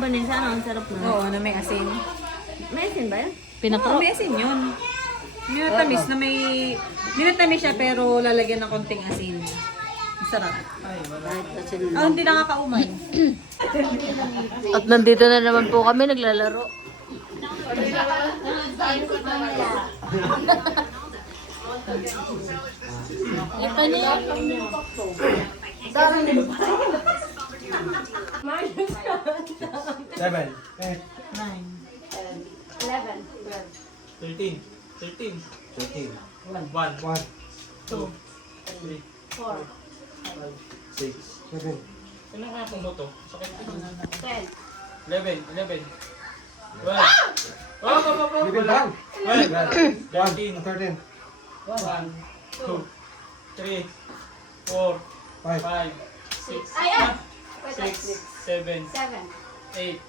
longganisa, no? Ang sarap na. Oo, na may asin. May asin ba yan? Oo, Pinakro. may asin yun. Minatamis na may... Minatamis siya pero lalagyan ng konting asin. Masarap. Asin Ah, hindi nakakaumay. At nandito na naman po kami naglalaro. Ito niya. Seven. Eight. Eleven. Thirteen. Thirteen. Thirteen. One. One. One. Two. Three. Four. Five. Six. Seven. Sino kaya kung to? Sakit. Ten. Eleven. Eleven. Twelve. Oh, oh, oh, oh. Wala. Twelve. Thirteen. Thirteen. One. Two. Three. Four. Five. Five. Six. Ayan. Six. Seven. Seven. Eight.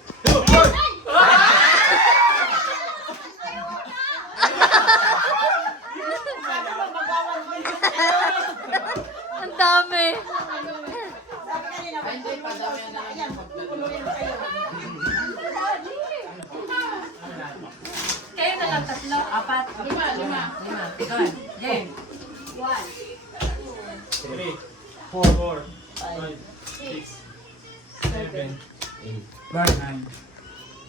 Ang dami. Kayo na lang tatlo, apat. Lima, lima. Lima. Jen. One. Three. Four. Five. Six. Seven. Eight. Nine.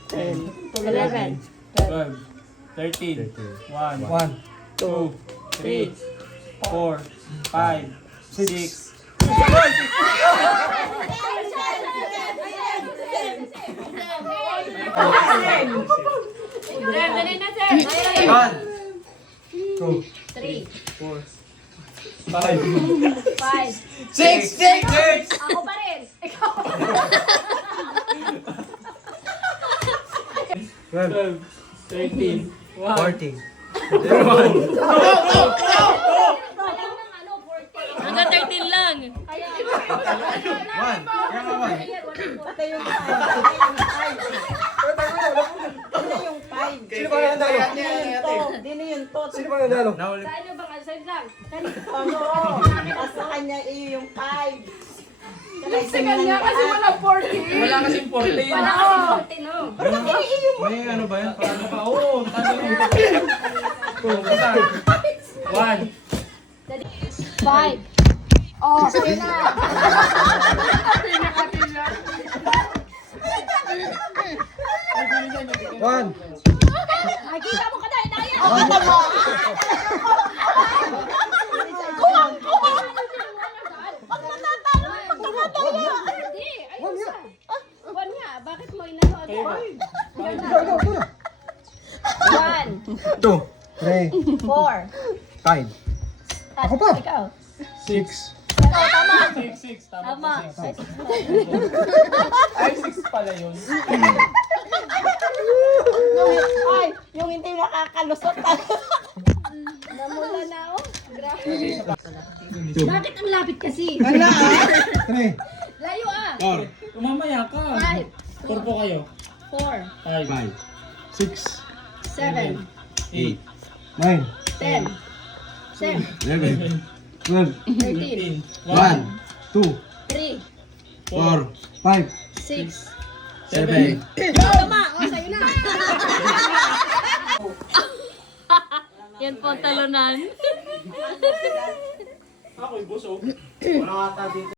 Ten. Eleven. Twelve. Thirteen. One. One. Two. Three. Four. Five. Six. One. Two. Three. Four. Five. Five. Six. Six. Six. Ako pa rin. Ikaw. Twelve. Twelve. Thirteen. One. Fourteen. Hanggang 13 lang. One. Kaya nga one. Sino ba yung nalo? Dino yung to. Sino ba yung nalo? Nahuli. Sa inyo bang asal lang? Oo. Sa kanya, iyo yung five. Sa kanya kasi wala 40. Wala kasing fourteen. Wala kasi 40, no? May ano ba yan? Paano pa? Oo. Talo yung Two. Basta. One. Five. Oh, sige na. One. Ay, kita mo ka na, inaya. Hindi, ayun siya. One nga, bakit mo inano agad? Ikaw, ikaw na. One, Two. Three. Four. Five. Ako pa. ikaw. Six. Ikaw, tama. Six. Six. Tama. Tama. po, Six. Ay, six pala yun. Ay, yung hindi nakakalusot. Namula na ako. Grabe. Bakit ang lapit kasi? Three. Layo ah. Four. Mamaya ka. Five, Four po kayo. four, Five. Five. Six. seven, Eight. Nine. ten, ten, Eleven. Twelve. thirteen, One. Two. three, Four. Five. six. Seven. Tama! O, sa'yo na. Yan po ang talunan. Ako'y busog. Wala ata dito.